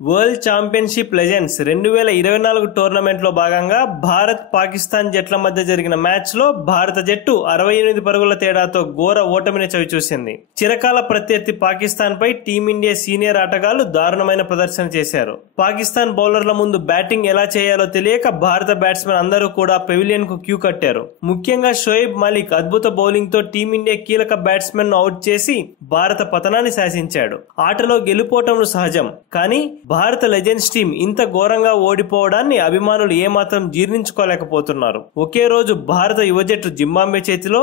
World championship legends 2024 టోర్నమెంట్లో భాగంగా భారత్ పాకిస్తాన్ జట్ల మధ్య జరిగిన మ్యాచ్లో భారత జట్టు 68 పరుగుల తేడాతో ఘోర ఓటమిని చవిచూసింది. చిరకాల ప్రత్యర్థి పాకిస్తాన్పై టీమిండియా సీనియర్ ఆటగాళ్లు దారుణమైన ప్రదర్శన చేశారు. పాకిస్తాన్ బౌలర్ల ముందు బ్యాటింగ్ ఎలా చేయాలో తెలియక భారత బ్యాట్స్మెన్ అందరూ కూడా పెవిలియన్ కు క్యూ కట్టారు. ముఖ్యంగా షోయబ్ మాలిక్ అద్భుత బౌలింగ్ తో టీమిండియా కీలక బ్యాట్స్మెన్ ను అవుట్ చేసి భారత పతనాన్ని శాసించాడు. ఆటలో గెలుపోటములు సహజం, కానీ భారత లెజెండ్స్ టీం ఇంత ఘోరంగా ఓడిపోవడాన్ని అభిమానులు ఏమాత్రం జీర్ణించుకోలేకపోతున్నారు. ఒకే రోజు భారత యువ జట్టు జింబాబ్వే చేతిలో,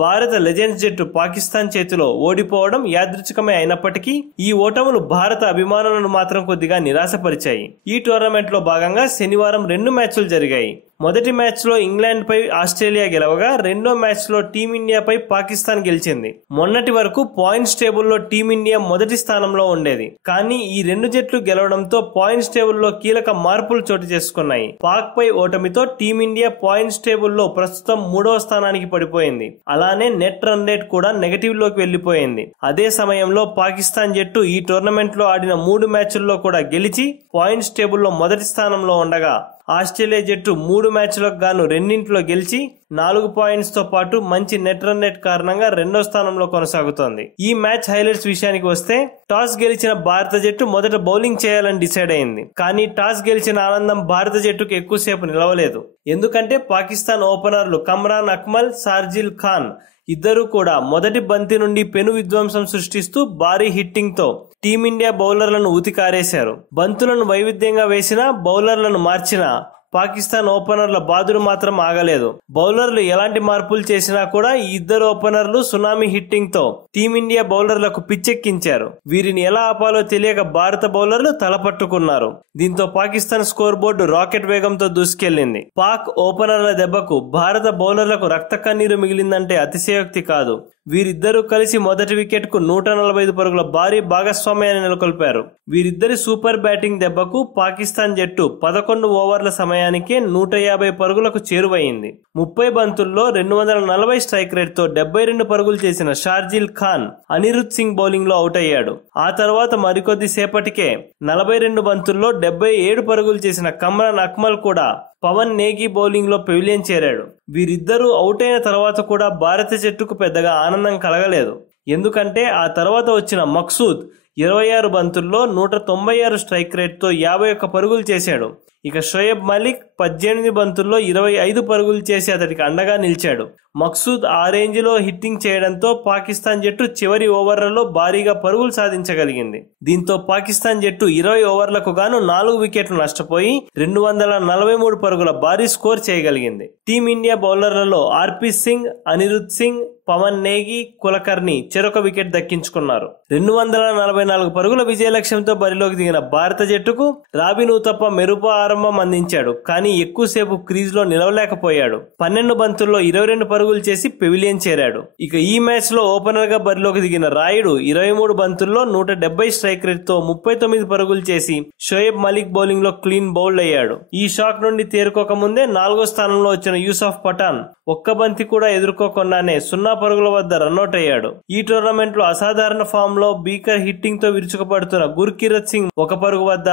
భారత లెజెండ్స్ జట్టు పాకిస్తాన్ చేతిలో ఓడిపోవడం యాదృచ్ఛికమే అయినప్పటికీ ఈ ఓటములు భారత అభిమానులను మాత్రం కొద్దిగా నిరాశపరిచాయి. ఈ టోర్నమెంట్ లో భాగంగా శనివారం 2 మ్యాచ్లు జరిగాయి. మొదటి మ్యాచ్ లో ఇంగ్లాండ్ పై ఆస్ట్రేలియా గెలవగా, రెండో మ్యాచ్ లో టీమిండియాపై పాకిస్తాన్ గెలిచింది. మొన్నటి వరకు పాయింట్స్ టేబుల్లో టీమిండియా మొదటి స్థానంలో ఉండేది. కానీ ఈ 2 జట్లు గెలవడంతో పాయింట్స్ టేబుల్లో కీలక మార్పులు చోటు చేసుకున్నాయి. పాక్ పై ఓటమితో టీమిండియా పాయింట్స్ టేబుల్లో ప్రస్తుతం 3వ స్థానానికి పడిపోయింది. అలానే నెట్ రన్ రేట్ కూడా నెగటివ్ లోకి వెళ్లిపోయింది. అదే సమయంలో పాకిస్తాన్ జట్టు ఈ టోర్నమెంట్ లో ఆడిన 3 మ్యాచ్ల్లో కూడా గెలిచి పాయింట్స్ టేబుల్లో మొదటి స్థానంలో ఉండగా, ఆస్ట్రేలియా జట్టు 3 మ్యాచ్లకు గాను 2 గెలిచి 4 పాయింట్స్ తో పాటు మంచి నెట్ రన్ రేట్ కారణంగా 2వ స్థానంలో కొనసాగుతోంది. ఈ మ్యాచ్ హైలైట్స్ విషయానికి వస్తే, టాస్ గెలిచిన భారత జట్టు మొదట బౌలింగ్ చేయాలని డిసైడ్ అయింది. కానీ టాస్ గెలిచిన ఆనందం భారత జట్టుకు ఎక్కువసేపు నిలవలేదు. ఎందుకంటే పాకిస్తాన్ ఓపెనర్లు కమ్రాన్ అక్మల్, షార్జిల్ ఖాన్ ఇద్దరూ కూడా మొదటి బంతి నుండి పెను విధ్వంసం సృష్టిస్తూ భారీ హిట్టింగ్ తో టీమిండియా బౌలర్లను ఉతికారేశారు. బంతులను వైవిధ్యంగా వేసినా, బౌలర్లను మార్చినా పాకిస్తాన్ ఓపెనర్ల బాదుడు మాత్రం ఆగలేదు. బౌలర్లు ఎలాంటి మార్పులు చేసినా కూడా ఈ ఇద్దరు ఓపెనర్లు సునామీ హిట్టింగ్ తో టీమిండియా బౌలర్లకు పిచ్చెక్కించారు. వీరిని ఎలా ఆపాలో తెలియక భారత బౌలర్లు తలపట్టుకున్నారు. దీంతో పాకిస్తాన్ స్కోర్ బోర్డు రాకెట్ వేగంతో దూసుకెళ్లింది. పాక్ ఓపెనర్ల దెబ్బకు భారత బౌలర్లకు రక్త కన్నీరు మిగిలిందంటే అతిశయోక్తి కాదు. వీరిద్దరూ కలిసి మొదటి వికెట్ కు 145 పరుగుల భారీ భాగస్వామ్యాన్ని నెలకొల్పారు. వీరిద్దరి సూపర్ బ్యాటింగ్ దెబ్బకు పాకిస్తాన్ జట్టు 11 ఓవర్ల సమయానికే 150 పరుగులకు చేరువైంది. 30 బంతుల్లో 240 స్ట్రైక్ రేట్ తో 72 పరుగులు చేసిన షార్జిల్ ఖాన్ అనిరుద్ సింగ్ బౌలింగ్ లో అవుట్ అయ్యాడు. ఆ తర్వాత మరికొద్ది సేపటికే 42 బంతుల్లో 77 పరుగులు చేసిన కమ్రాన్ అక్మల్ కూడా పవన్ నేగి బౌలింగ్ లో పెవిలియన్ చేరాడు. వీరిద్దరూ అవుట్ అయిన తర్వాత కూడా భారత జట్టుకు పెద్దగా ఆనందం కలగలేదు. ఎందుకంటే ఆ తర్వాత వచ్చిన మక్సూద్ 26 బంతుల్లో 196 స్ట్రైక్ రేట్ తో 51 పరుగులు చేశాడు. ఇక షోయబ్ మాలిక్ 18 బంతుల్లో 25 పరుగులు చేసి అతడికి అండగా నిలిచాడు. మక్సూద్ ఆ రేంజ్ లో హిట్టింగ్ చేయడంతో పాకిస్తాన్ జట్టు చివరి ఓవర్లలో భారీగా పరుగులు సాధించగలిగింది. దీంతో పాకిస్తాన్ జట్టు 20 ఓవర్లకు గాను 4 వికెట్లు నష్టపోయి 243 పరుగుల భారీ స్కోర్ చేయగలిగింది. టీమిండియా బౌలర్లలో ఆర్పీ సింగ్, అనిరుద్ సింగ్, పవన్ నేగి, కులకర్ణి చెరొక వికెట్ దక్కించుకున్నారు. 244 పరుగుల విజయ లక్ష్యంతో బరిలోకి దిగిన భారత జట్టుకు రాబిన్ ఉతప్ప మెరుపు ఆరంభం అందించాడు. కానీ ఎక్కువసేపు క్రీజ్ లో నిలవలేకపోయాడు. 12 బంతుల్లో 22 పరుగులు చేసి పెవిలియన్ చేరాడు. ఇక ఈ మ్యాచ్ లో ఓపెనర్ గా బరిలోకి దిగిన రాయుడు 23 బంతుల్లో 170 స్ట్రైక్ రేట్ తో 39 పరుగులు చేసి షోయబ్ మాలిక్ బౌలింగ్ లో క్లీన్ బౌల్డ్ అయ్యాడు. ఈ షాక్ నుండి తేరుకోక ముందే 4వ స్థానంలో వచ్చిన యూసఫ్ పఠాన్ ఒక్క బంతి కూడా ఎదుర్కోకుండానే 0 పరుగుల వద్ద రన్అట్ అయ్యాడు. ఈ టోర్నమెంట్ లో అసాధారణ ఫామ్ లో భీకర్ హిట్టింగ్ తో విరుచుకుపడుతున్న గుర్కిరత్ సింగ్ 1 పరుగు వద్ద,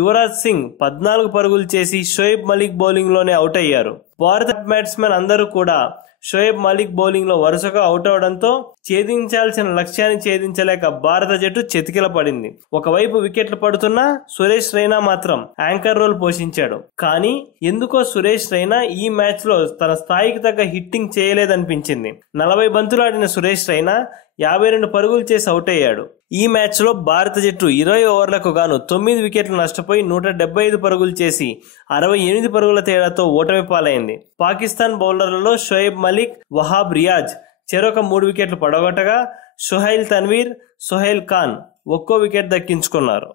యువరాజ్ సింగ్ 14 పరుగులు చేసి షోయబ్ మాలిక్ బౌలింగ్ లోనే అవుట్ అయ్యారు. భారత బ్యాట్స్మెన్ అందరూ కూడా షోయబ్ మాలిక్ బౌలింగ్ లో వరుసగా అవుట్ అవడంతో ఛేదించాల్సిన లక్ష్యాన్ని ఛేదించలేక భారత జట్టు చతికిల పడింది. ఒకవైపు వికెట్లు పడుతున్నా సురేష్ రైనా మాత్రం యాంకర్ రోల్ పోషించాడు. కానీ ఎందుకో సురేష్ రైనా ఈ మ్యాచ్ లో తన స్థాయికి తగ్గ హిట్టింగ్ చేయలేదనిపించింది. 40 బంతులు ఆడిన సురేష్ రైనా 52 పరుగులు చేసి అవుట్ అయ్యాడు. ఈ మ్యాచ్ లో భారత జట్టు 20 ఓవర్లకు గాను 9 వికెట్లు నష్టపోయి 175 పరుగులు చేసి 68 పరుగుల తేడాతో ఓటమి పాలైంది. పాకిస్తాన్ బౌలర్లలో షోయబ్ మాలిక్, వహాబ్ రియాజ్ చెరొక 3 వికెట్లు పడగొట్టగా, షుహైల్ తన్వీర్, సోహైల్ ఖాన్ ఒక్కో వికెట్ దక్కించుకున్నారు.